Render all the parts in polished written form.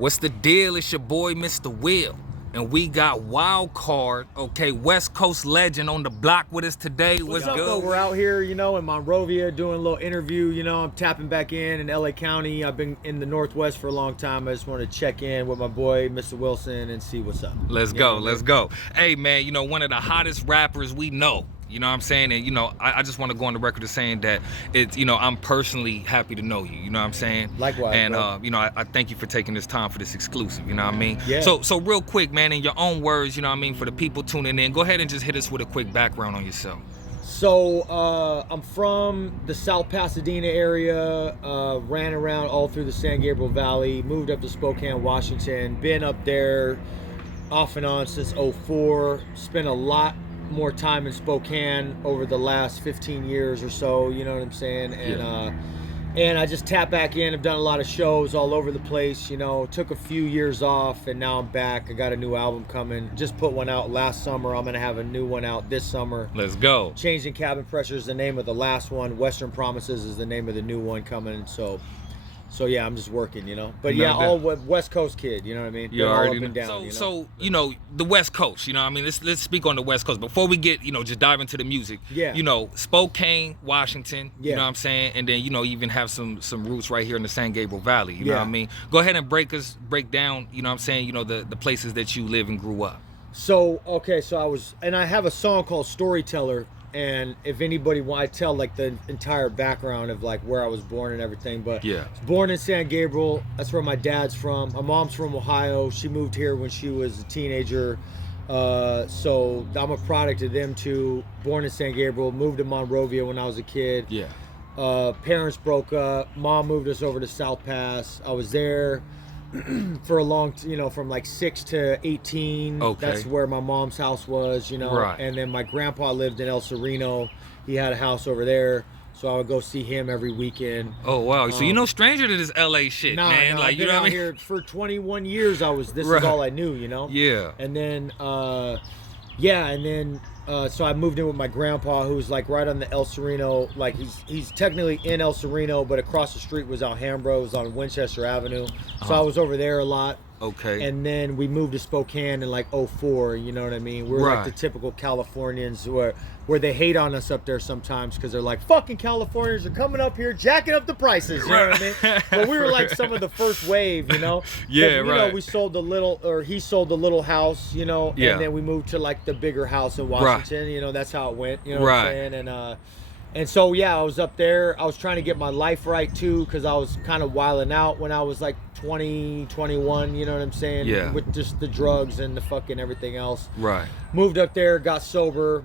What's the deal? It's your boy, Mr. Will. And we got Wildcard, okay, West Coast legend on the block with us today. What's up, good? though? We're out here, in Monrovia doing a little interview. I'm tapping back in LA County. I've been in the Northwest for a long time. I just want to check in with my boy, Mr. Wilson, and see what's up. Let's go. Hey, man, one of the hottest rappers we know. You know what I'm saying? And, I just want to go on the record of saying that it's, I'm personally happy to know you. You know what I'm saying? Likewise. And, bro. I thank you for taking this time for this exclusive. You know what I mean? Yeah. So real quick, man, in your own words, for the people tuning in, go ahead and just hit us with a quick background on yourself. So I'm from the South Pasadena area, ran around all through the San Gabriel Valley, moved up to Spokane, Washington, been up there off and on since '04, spent a lot more time in Spokane over the last 15 years or so, you know what I'm saying? And I just tapped back in. I've done a lot of shows all over the place, took a few years off, and now I'm back. I got a new album coming. Just put one out last summer. I'm gonna have a new one out this summer. Let's go. Changing Cabin Pressure is the name of the last one. Western Promises is the name of the new one coming. So yeah, I'm just working, But yeah, all West Coast kid, you know what I mean? You all already up and down, So the West Coast, let's speak on the West Coast. Before we get, just dive into the music. Yeah. Spokane, Washington, yeah. You know what I'm saying? And then, you even have some roots right here in the San Gabriel Valley, you know what I mean? Go ahead and break down, you know what I'm saying, the places that you live and grew up. So, okay, I have a song called Storyteller. And if anybody I tell like the entire background of like where I was born and everything, but yeah, I was born in San Gabriel. That's where my dad's from. My mom's from Ohio. She moved here when she was a teenager. So I'm a product of them too. Born in San Gabriel, moved to Monrovia when I was a kid. Yeah. Parents broke up. Mom moved us over to SouthPas. I was there for a long, from like 6 to 18. Okay. That's where my mom's house was, Right. And then my grandpa lived in El Sereno. He had a house over there, so I would go see him every weekend. Oh wow! So stranger to this LA shit, man. I've been out here for 21 years. This is all I knew, Yeah. And then, so I moved in with my grandpa, who's like right on the El Sereno. Like he's technically in El Sereno, but across the street was Alhambra. It was on Winchester Avenue. So I was over there a lot. Okay. And then we moved to Spokane in like '04. You know what I mean? We're like the typical Californians where they hate on us up there sometimes because they're like, fucking Californians are coming up here jacking up the prices. You know what I mean? But we were like some of the first wave, Yeah, right. We sold he sold the little house, Yeah. and then we moved to like the bigger house in Washington. Right. That's how it went. You know what I'm saying? And so, yeah, I was up there. I was trying to get my life right, too, because I was kind of wilding out when I was like 20, 21, you know what I'm saying? Yeah. With just the drugs and the fucking everything else. Right. Moved up there, got sober,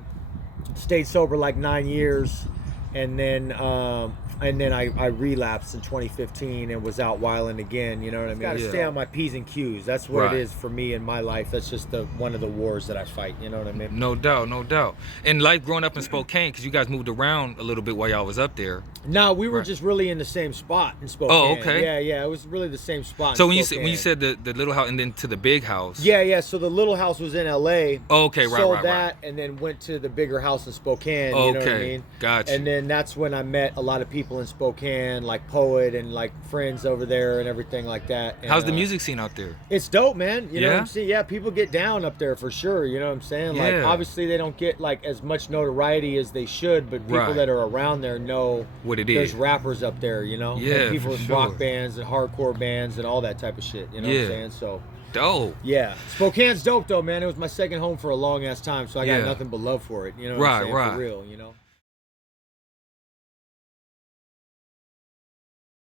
stayed sober like 9 years, and then I relapsed in 2015 and was out wilding again, you know what I mean? Got to stay on my P's and Q's. That's what it is for me in my life. That's just one of the wars that I fight, you know what I mean? No doubt. And life growing up in Spokane, because you guys moved around a little bit while y'all was up there. No, we were just really in the same spot in Spokane. Oh, okay. Yeah, it was really the same spot. So when you said the little house and then to the big house. Yeah. So the little house was in LA. Oh, okay, Sold that and then went to the bigger house in Spokane. You know what I mean? Gotcha. And then that's when I met a lot of people in Spokane, like Poet and like friends over there and everything like that. And, how's the music scene out there? It's dope, man. You know what I'm saying? Yeah, people get down up there for sure. You know what I'm saying? Like obviously they don't get like as much notoriety as they should, but people that are around there know what it is. There's rappers up there, Yeah. And people with rock bands and hardcore bands and all that type of shit. You know what I'm saying? So dope. Yeah. Spokane's dope though, man. It was my second home for a long ass time, so I got nothing but love for it. You know what I'm saying? For real,